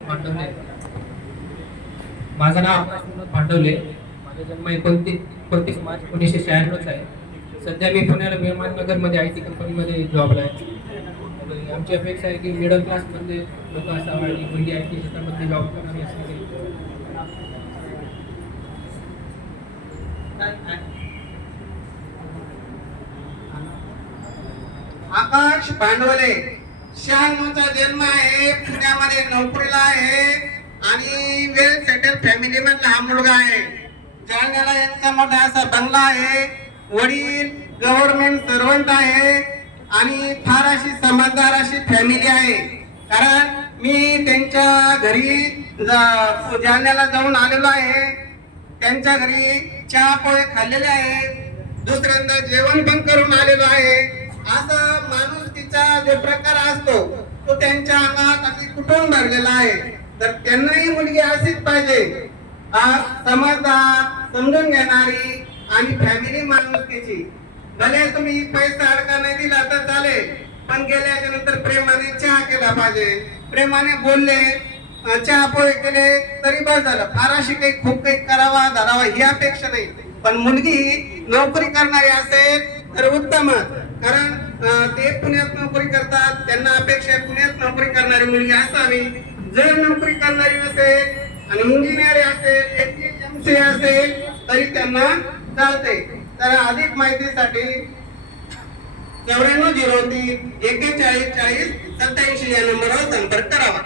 पांडवले माझं नाव आकाश पांडवले माझा जन्म एकोणतीस एकोणतीस मार्च एकोणीसशे शहाण्णवच आहे. सध्या मी पुण्याला विमाननगरमध्ये आय टी कंपनीमध्ये जॉबला आहे. आमची अपेक्षा आहे की मिडल क्लासमध्ये लोक असावं आणि मुलगी आय टी क्षेत्रामध्ये जॉब करणारी असावी. आकाश भांडवले. शहाण्णवचा जन्म आहे पुण्यामध्ये नोकरीला आहे आणि वेल सेटल फॅमिली मधला हा मुलगा आहे. जालन्याला यांचा मोठा असा बंगला आहे. वडील गव्हर्नमेंट सर्वंट आहे आणि फार अशी समजदार अशी फॅमिली आहे. कारण मी त्यांच्या घरी जालन्याला जाऊन आलेलो आहे. त्यांच्या घरी चहा पोहे खाल्लेले आहे. दुसऱ्यांदा जेवण पण करून आलेलो आहे. असं जो प्रकार असतो तो त्यांच्या अंगात अगदी कुठून भरलेला आहे? तर त्यांनाही मुलगी अशीच पाहिजे. आ, समजदार समजून घेणारी आणि फॅमिली माणुसकीची. भले तुम्ही पैसा अडका नाही दिला तर चालेल पण गेल्याच्यानंतर प्रेमाने चहा केला पाहिजे. प्रेमाने बोलले चहा पोहे केले तरी बस झालं. फाराशी काही खूप काही करावा धरावा ही अपेक्षा नाही. पण मुलगी नोकरी करणारी असेल तर उत्तमच. कारण ते पुण्यात नोकरी करतात त्यांना अपेक्षा आहे पुण्यात नोकरी करणारी मुलगी असावी. जर नोकरी करणारी नसेल आणि इंजिनियर असेल एमसी असेल तरी त्यांना चालते तर अधिक माहितीसाठी चौऱ्याण्णव झिरो तीन एकेचाळीस चाळीस सत्याऐंशी या नंबरवर संपर्क करावा.